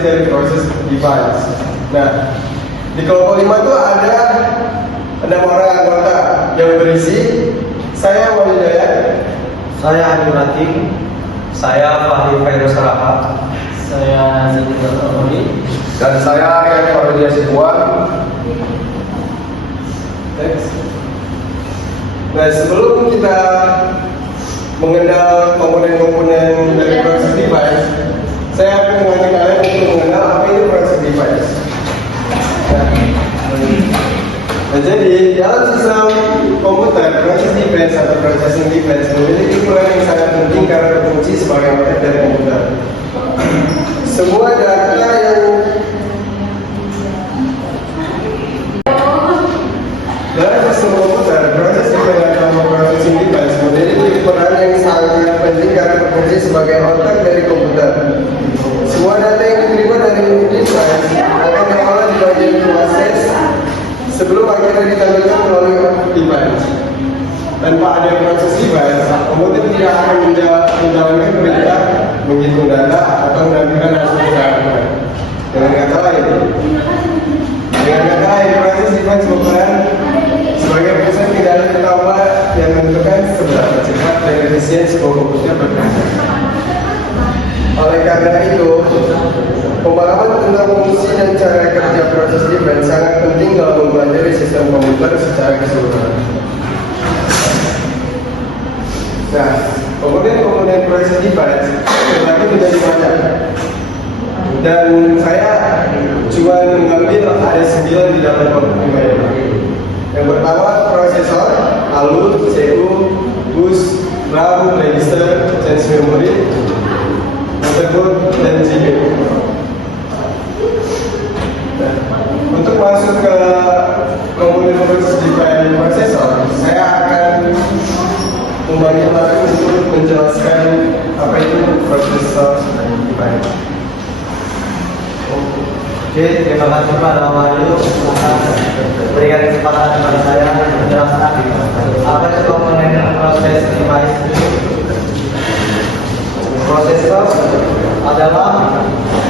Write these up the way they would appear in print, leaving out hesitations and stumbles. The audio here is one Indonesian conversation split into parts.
operasi dari proses device. Nah, di kelompok 5 itu ada 6 orang anggota yang berisi saya Wali Dayat, saya Adi Rating, saya Fahri Fairuz Rahmat, saya Zidul Ghazali, dan saya Rian Farudia Situan. Nah, sebelum kita mengenal komponen-komponen dari proses device, saya akan mengajak kalian untuk mengenal apa itu proses device. Nah, jadi dalam sistem komputer, proses device atau processing device memiliki peran yang sangat penting karena berfungsi sebagai otak dari komputer. Semua data yang dalam sistem komputer, proses device atau processing device memiliki peran yang sangat penting karena berfungsi sebagai otak dari komputer. Semua data yang diterima dari device akan diolah di bagian proses sebelum akhirnya ditampilkan melalui output device. Tanpa ada proses device, komputer tidak akan menjalankan perintah menghitung data atau menampilkan hasil pergerakan. Dengan kata lain, proses device berperan sebagai pusat kendali utama yang menentukan seberapa cepat dan efisien sebuah komputer bekerja. Oleh karena itu, pemahaman tentang fungsi dan cara kerja proses device sangat penting dalam mempelajari sistem komputer secara keseluruhan. Nah, komponen-komponen proses device terbagi menjadi macam. Dan saya cuma mengambil ada 9 di dalam kelompok ini. Yang pertama prosesor, ALU, CPU, bus, RAM, register, change memory, motherboard, dan CPU. Nah, untuk masuk ke komponen proses device prosesor, saya akan membagi waktu untuk menjelaskan apa itu prosesor device. Oke, terima kasih Pak Wahyu berikan kesempatan kepada saya menjelaskan apa itu komponen proses device. Prosesor adalah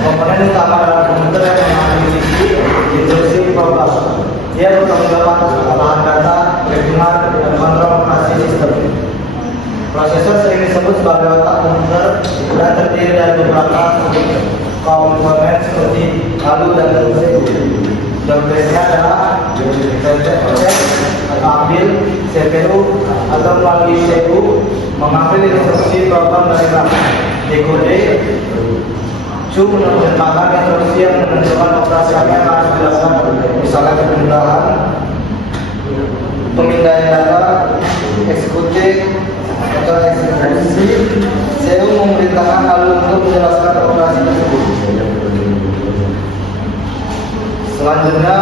komponen utama dalam komputer yang memiliki instruksi program. Dia bertanggung jawab bahan data, perhitungan, dan kontrol operasi sistem. Prosesor sering disebut sebagai otak komputer dan terdiri dari beberapa komponen seperti ALU dan CPU. Contohnya adalah mengambil CPU atau melalui CPU mengambil instruksi program dari RAM. Dekode Cu menambahkan instruksi yang menentukan operasi apa yang harus dilakukan, misalnya pemindahan, pemindahan data, eksekutif atau eksekusi. CPU memerintahkan ALU untuk menjelaskan operasi tersebut. Selanjutnya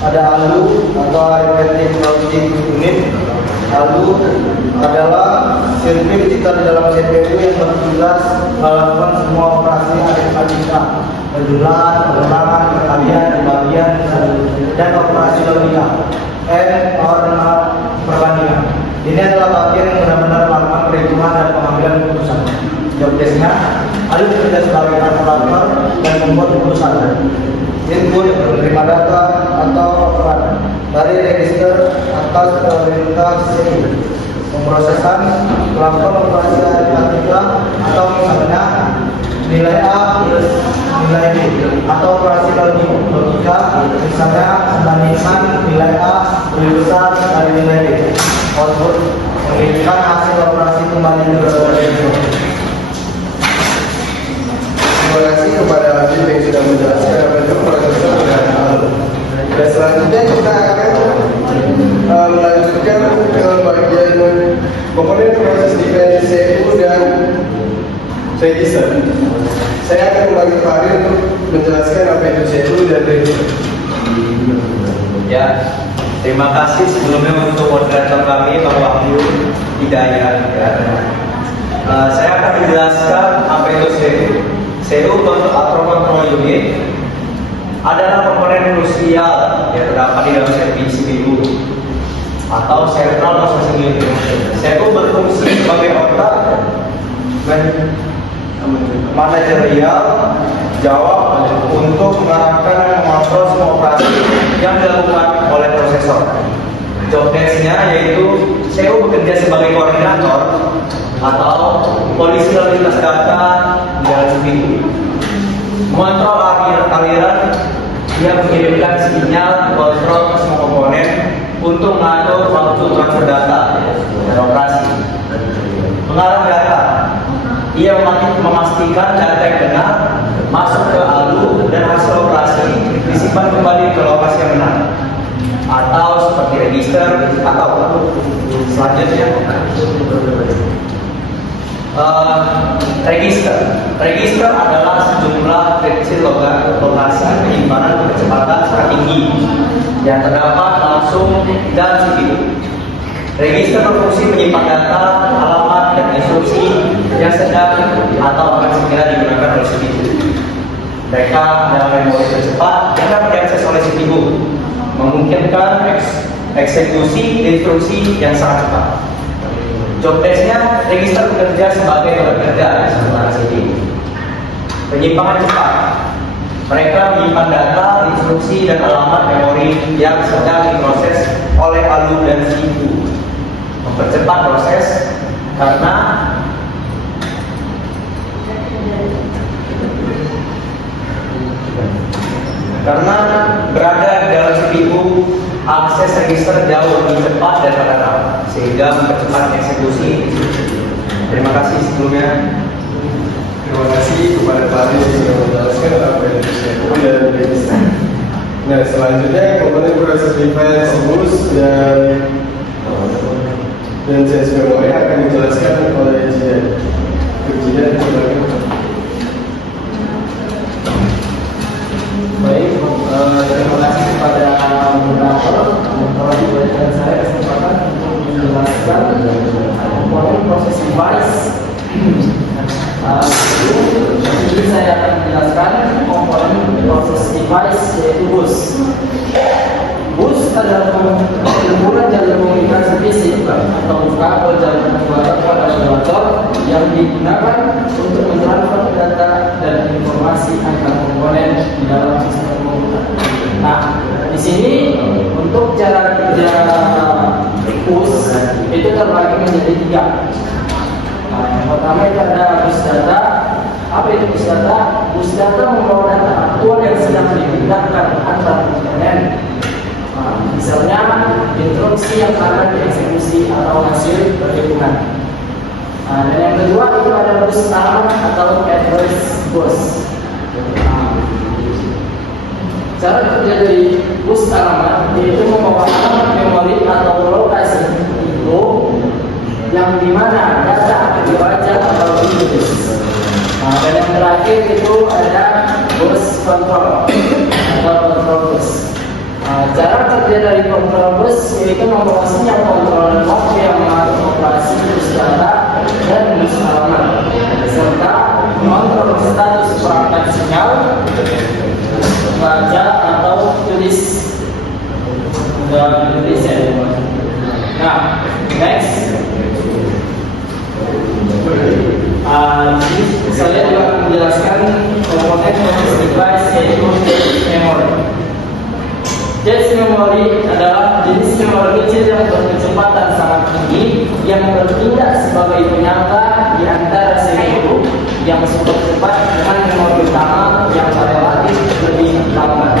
ada ALU atau Arithmetic Logic Unit. ALU adalah sirkuit digital di dalam CPU yang bertugas melakukan semua operasi aritmatika, penjumlahan, pengulangan, perkalian, pembagian, dan operasi logika and/or perbandingan. Ini adalah bagian yang benar-benar melakukan perhitungan dan pengambilan keputusan. Jobdesknya, ALU bekerja sebagai kalkulator dan membuat keputusan. Input menerima data atau output dari register atas perintah CPU. Pemrosesan melakukan operasi aritmatika atau misalnya nilai A plus nilai B atau operasi logika misalnya membandingkan nilai A lebih besar dari nilai B. Output mengirimkan hasil operasi kembali ke register. Terima kasih kepada Adit yang sudah menjelaskan apa itu prosesor dan ALU. Dan selanjutnya kita akan melanjutkan ke bagian komponen proses device CPU dan register. Saya akan membagi Fahri untuk menjelaskan apa itu CPU dan register. Ya, terima kasih sebelumnya untuk moderator kami Pak Wahyu Hidayat. Saya akan menjelaskan apa itu CPU. CPU untuk control unit adalah komponen krusial yang terdapat di dalam CPU atau central processing unit. CPU berfungsi sebagai otak manajerial, jawab untuk mengarahkan dan mengontrol semua operasi yang dilakukan oleh prosesor. Job desk-nya yaitu CPU bekerja sebagai koordinator atau polisi lalu lintas data di dalam CPU. Mengontrol aliran yang mengirimkan sinyal kontrol ke semua komponen untuk mengatur waktu transfer data dan operasi. Mengarah data, ia memastikan data yang benar masuk ke ALU dan hasil operasi disimpan kembali ke lokasi yang benar, atau seperti register atau selanjutnya register adalah sejumlah kecil lokasi penyimpanan kecepatan sangat tinggi yang terdapat langsung dalam CPU. Register berfungsi menyimpan data, alamat, dan instruksi yang sedang atau akan segera digunakan oleh CPU. Mereka dalam memori tercepat dapat diakses oleh CPU, memungkinkan eksekusi instruksi yang sangat cepat. Job desk-nya, register bekerja sebagai tempat kerja sementara CPU. Penyimpangan cepat, mereka menyimpan data, instruksi, dan alamat memori yang sedang diproses oleh ALU dan CPU. Mempercepat proses karena berada di dalam CPU, akses register jauh lebih cepat daripada RAM, sehingga mempercepat eksekusi. Terima kasih sebelumnya. Terima kasih kepada Pak Adi yang sudah menjelaskan apa yang CPU dan register. Nah, selanjutnya komponen proses device bus dan sense memory akan dijelaskan oleh Jidan. Jidan, silakan. Baik, terima kasih kepada moderator telah diberikan saya kesempatan untuk menjelaskan komponen proses device. Jadi saya akan menjelaskan komponen proses device yaitu bus. Bus adalah kumpulan jalur komunikasi fisik atau kabel jalur pembuatan pada moderator yang digunakan untuk mentransfer data dan informasi antar komponen di dalam sistem komputer. Nah, di sini untuk cara kerja bus itu terbagi menjadi 3. Nah, yang pertama itu ada bus data. Apa itu bus data? Bus data membawa data aktual yang sedang dipindahkan antar komponen. Misalnya instruksi yang akan dieksekusi atau hasil perhitungan. Dan yang kedua itu ada bus alamat atau address bus. Cara kerja dari bus alamat yaitu membawa alamat memori atau lokasi itu yang dimana data akan dibaca atau ditulis. Dan yang terakhir itu ada bus control atau control bus. Cara kerja dari control bus yaitu membawa sinyal kontrol remote yang mengatur operasi bus data dan bus alamat, serta mengontrol status perangkat sinyal, baca atau tulis. Sudah ditulis ya. Nah, next. Saya juga menjelaskan komponen proses device yaitu memory. Cache memory adalah jenis memori kecil yang berkecepatan sangat tinggi yang bertindak sebagai penyangga di antara CPU yang super cepat dengan memori utama yang relatif lebih lambat.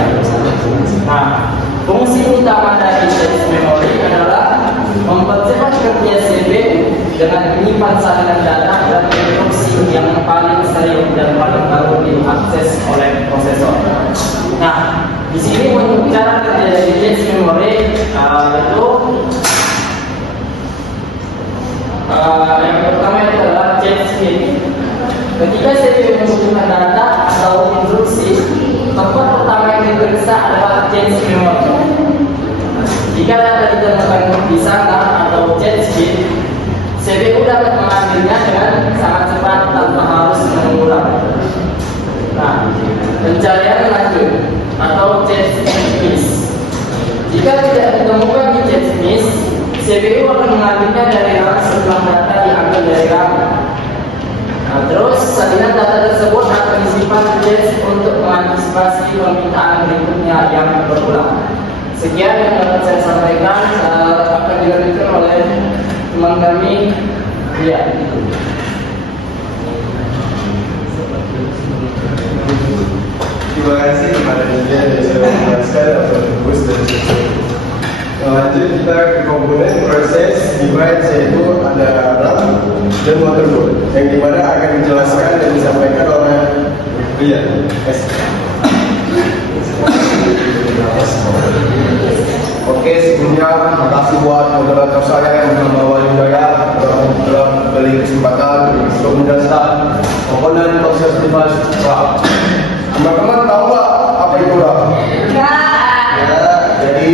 Nah, fungsi utama dari cache memory adalah mempercepat kerja CPU dengan menyimpan salinan data dan instruksi yang paling sering dan paling baru diakses oleh prosesor. Nah, di sini untuk cara kerja dari cache memory itu yang pertama itu adalah cache hit. Ketika CPU membutuhkan data atau instruksi, tempat pertama yang diperiksa adalah cache memory. Jika data ditemukan di sana atau cache hit, CPU dapat mengambilnya dengan sangat cepat tanpa harus mengulang. Nah, pencarian lanjut atau cache miss. Jika tidak ditemukan di cache miss, CPU akan mengambilnya dari RAM setelah data diambil dari RAM. Nah, terus salinan data tersebut akan disimpan di cache untuk mengantisipasi permintaan berikutnya yang berulang. Sekian yang dapat saya sampaikan, akan dilanjutkan oleh teman kami. Ya. Terima kasih kepada media yang sudah menjelaskan atau bus dan lanjut kita ke komponen proses device, yaitu ada RAM dan motherboard yang dimana akan dijelaskan dan disampaikan oleh Rian. Oke, sebelumnya terima kasih buat moderator saya yang bernama Wali Jaya telah beri kesempatan untuk menjelaskan komponen proses device RAM. Teman-teman tahu nggak apa itu RAM? Ya, jadi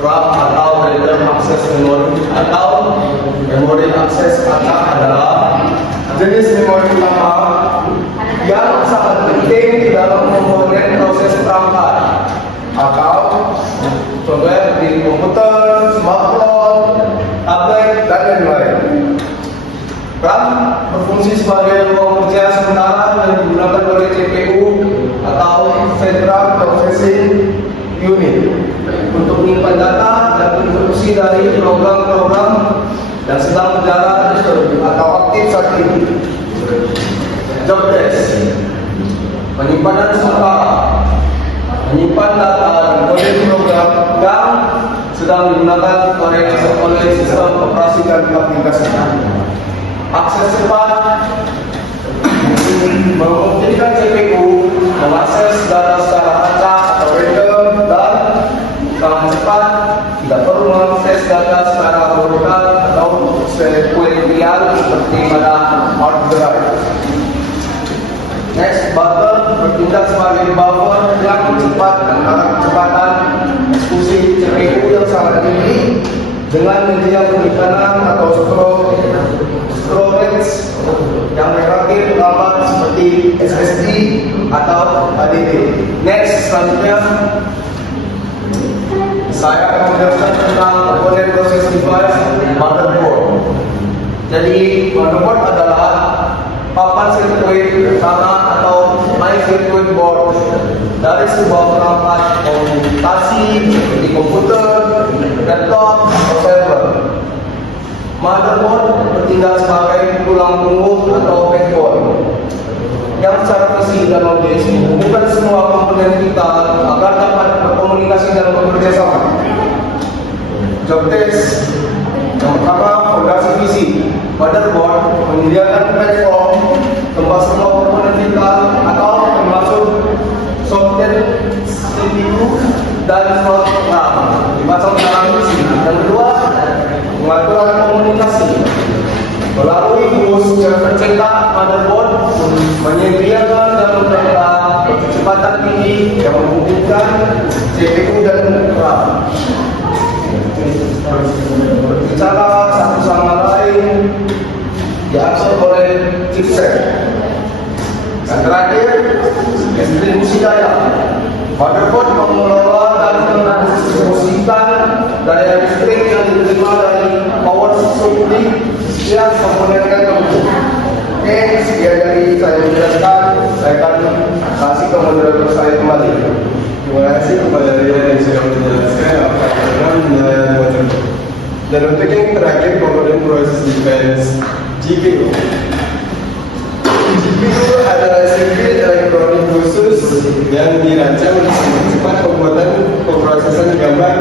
RAM atau random access memory atau memori akses attack adalah jenis memori utama yang sangat penting dalam komponen proses perangkat atau contohnya di komputer, smartphone, tablet, dan lain-lain. RAM berfungsi sebagai ruang kerja sementara yang digunakan oleh CPU atau Central Processing Unit untuk menyimpan data dan instruksi dari program-program yang sedang berjalan atau aktif saat ini. Job desk, penyimpanan sementara, menyimpan data dan kode program yang sedang digunakan oleh sistem operasi dan aplikasi. Akses cepat memungkinkan CPU mengakses data secara acak atau random dan dengan cepat, tidak perlu mengakses data secara horizontal atau sekuensial seperti pada hard drive. Next, buffer bertindak sebagai buffer yang cepat antara kecepatan eksekusi CPU yang sangat tinggi dengan media penyimpanan atau storage yang relatif lambat seperti SSD atau HDD. Next, selanjutnya saya akan menjelaskan tentang komponen proses device motherboard. Jadi motherboard adalah papan sirkuit utama atau main circuit board dari sebuah perangkat komunikasi seperti komputer, laptop, atau server. Motherboard bertindak sebagai tulang punggung atau backbone yang secara fisik dan logis menghubungkan semua komponen kita agar dapat berkomunikasi dan bekerja sama. Job desk yang pertama, fondasi fisik. Motherboard menyediakan platform tempat semua komponen kita atau termasuk soket CPU dan slot RAM dipasang dalam mesin. Yang kedua, pengaturan komunikasi melalui bus yang tercetak. Motherboard menyediakan jalur data berkecepatan tinggi yang menghubungkan CPU dan RAM. Berbicara satu sama lain diatur oleh chipset. Yang terakhir, distribusi daya. Motherboard mengelola dan mendistribusikan daya listrik yang diterima dari power supply yang komponen tertentu. Oke, sekian dari saya menjelaskan. Saya akan kasih ke moderator saya kembali. Terima kasih kepada Rian yang sudah menjelaskan apa RAM dan motherboard. Dan untuk yang terakhir, komponen proses device GPU. GPU adalah sirkuit elektronik khusus yang dirancang untuk mempercepat pembuatan pemrosesan gambar,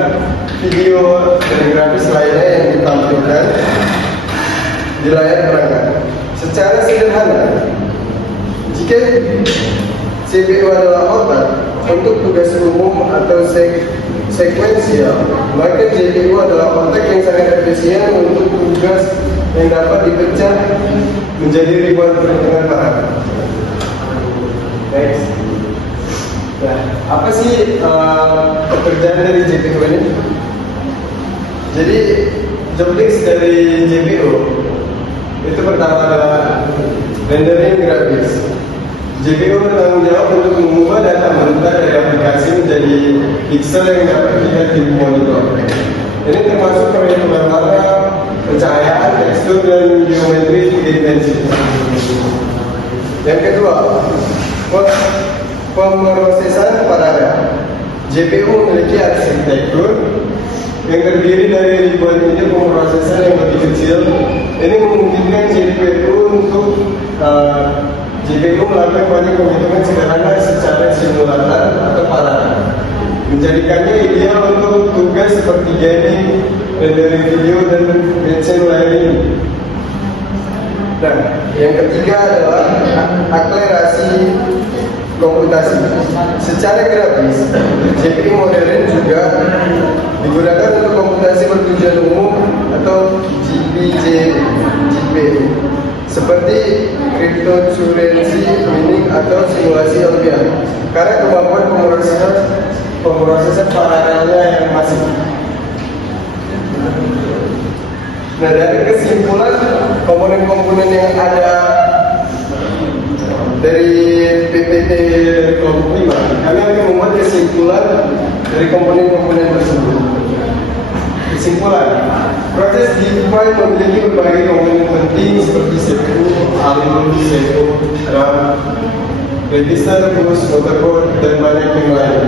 video, dan grafis lainnya yang ditampilkan di layar perangkat. Secara sederhana, jika CPU adalah otak untuk tugas umum atau sekuensial, maka GPU adalah otak yang sangat efisien untuk tugas yang dapat dipecah menjadi ribuan perhitungan parah. Next. Nah, apa sih pekerjaan dari GPU ini? Jadi job desk dari GPU itu pertama adalah rendering grafis. GPU bertanggung jawab untuk mengubah data mentah dari aplikasi menjadi pixel yang dapat dilihat di monitor. Ini termasuk perhitungan warna, pencahayaan, tekstur, dan geometri tiga-dimensi. Yang kedua, pemrosesan paralel. GPU memiliki arsitektur yang terdiri dari ribuan unit pemrosesan yang lebih kecil. Ini memungkinkan GPU melakukan banyak penghitungan sederhana secara simultan atau paralel, menjadikannya ideal untuk tugas seperti gaming, rendering video, dan machine learning. Nah, yang ketiga adalah akselerasi komputasi. Secara grafis, GPU modern juga digunakan untuk komputasi bertujuan umum atau GPU, seperti cryptocurrency mining atau simulasi olimpiade, karena kemampuan pemrosesan paralelnya yang masif. Nah, dari kesimpulan komponen-komponen yang ada dari PPT dari kelompok 5, kami akan membuat kesimpulan dari komponen-komponen tersebut. Kesimpulan, proses DeFi memiliki berbagai komponen penting seperti CPU, ALU, CPU, RAM, register, bus, motherboard, dan banyak yang lain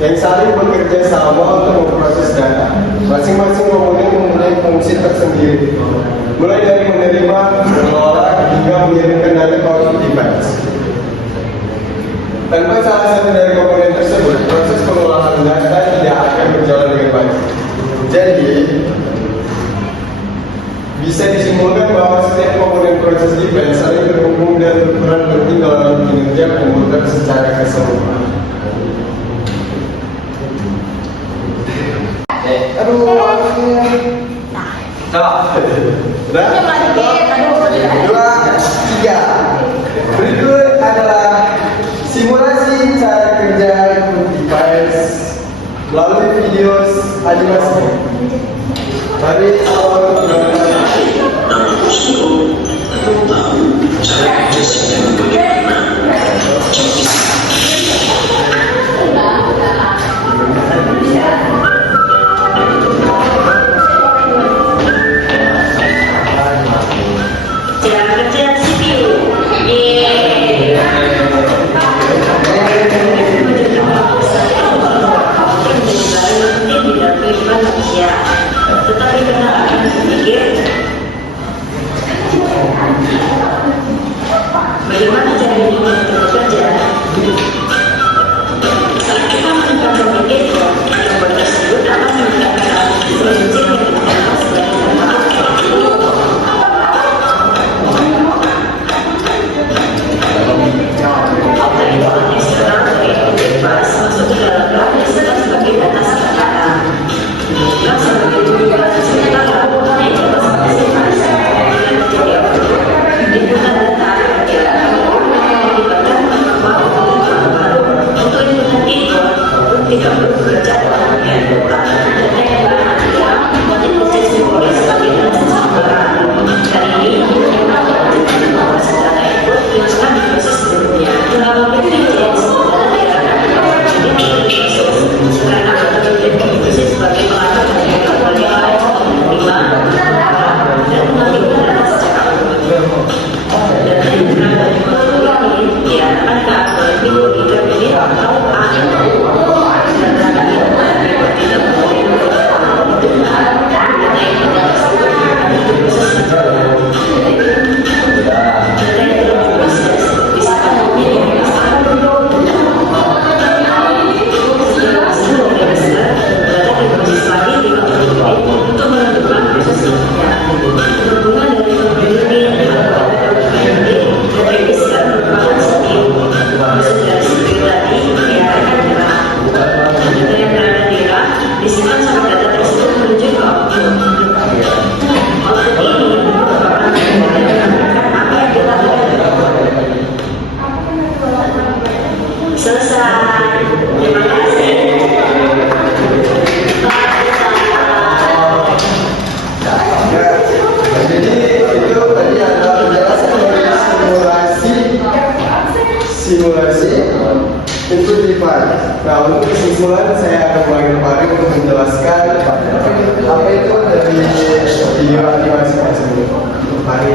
yang saling bekerja sama untuk memproses data. Masing-masing komponen mempunyai fungsi tersendiri, mulai dari menerima, mengelola, hingga mengirimkan data ke output device. Tanpa salah satu dari komponen tersebut, proses pengolahan data tidak akan berjalan dengan baik. Jadi, bisa disimpulkan bahwa setiap komponen proses device saling terhubung dan berperan penting dalam kinerja komputer secara keseluruhan. Aduh, dua, tiga. Berikut adalah simulasi cara kerja device melalui video animasi. Mari tetapi karena akan sedikit bagaimana cara ini bekerja saat kita menempatkan indikator gambar tersebut akan meningkatkan prinsip yang digunakan sebagai informasi eksternal dari device masuk ke dalam RAM disebut sebagai data sederhana. Tidak perlu bekerja dalam bagian bukan data yang berharga multiproses simbolis sebagai data sembarang. Kali ini proses data input dilakukan di proses sebelumnya. Dalam BPJS data diarahkan jadi diproses karena diproses sebagai pengatur dari kapal lima dan mengalihkan data secara umum. Data yang berada di portfolio ini diarahkan ke algoritma 3 menit atau ANU. simulasi input device. Nah, untuk kesimpulan saya akan memanggil Pak Ari untuk menjelaskan apa itu dari video Mari.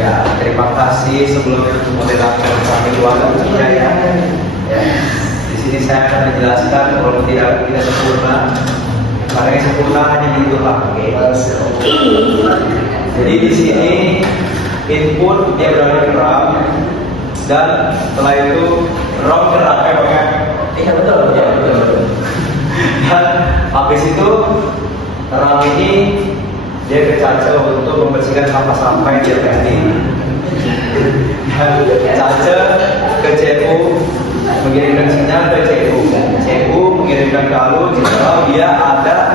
Ya, terima kasih sebelumnya untuk moderator kami Luana ya. Di sini saya akan menjelaskan kalau tidak sempurna. Karena yang sempurna hanya di Tuhan. Oke. Jadi di sini input dia berada di RAM dan setelah itu RAM gerak ya Pak. Iya betul, ya betul. Dan habis itu RAM ini dia ke charger untuk membersihkan sampah-sampah yang dia pending. Dan charger ke CPU mengirimkan sinyal ke CPU. CPU mengirimkan ke ALU. Kalau dia ada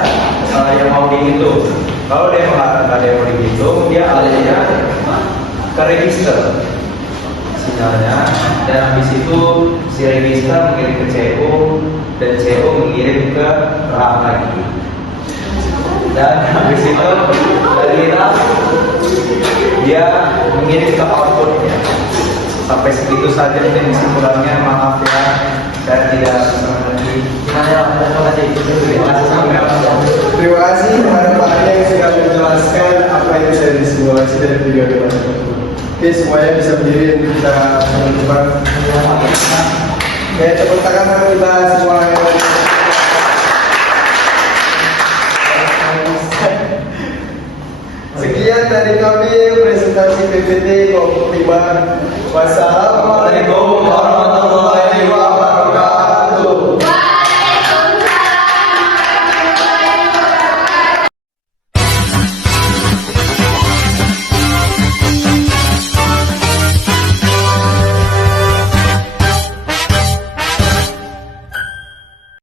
yang mau dihitung. Kalau dia mengatakan ada yang mau dihitung, dia alihnya ke register sinyalnya, dan habis itu si register mengirim ke CPU dan CPU mengirim ke RAM lagi. Dan habis itu dari RAM dia mengirim ke outputnya. Sampai segitu saja mungkin kesimpulannya. Maaf ya, saya tidak bisa lagi. Terima kasih. Terima kasih kepada Pak Arya yang sudah menjelaskan apa itu dari simulasi dari video ini. Oke, semuanya bisa berdiri dan kita teman-teman. Ya, tepuk tangan dulu kita semua yang ada. Sekian dari kami presentasi PPT kelompok 5. Wassalamualaikum warahmatullahi wabarakatuh.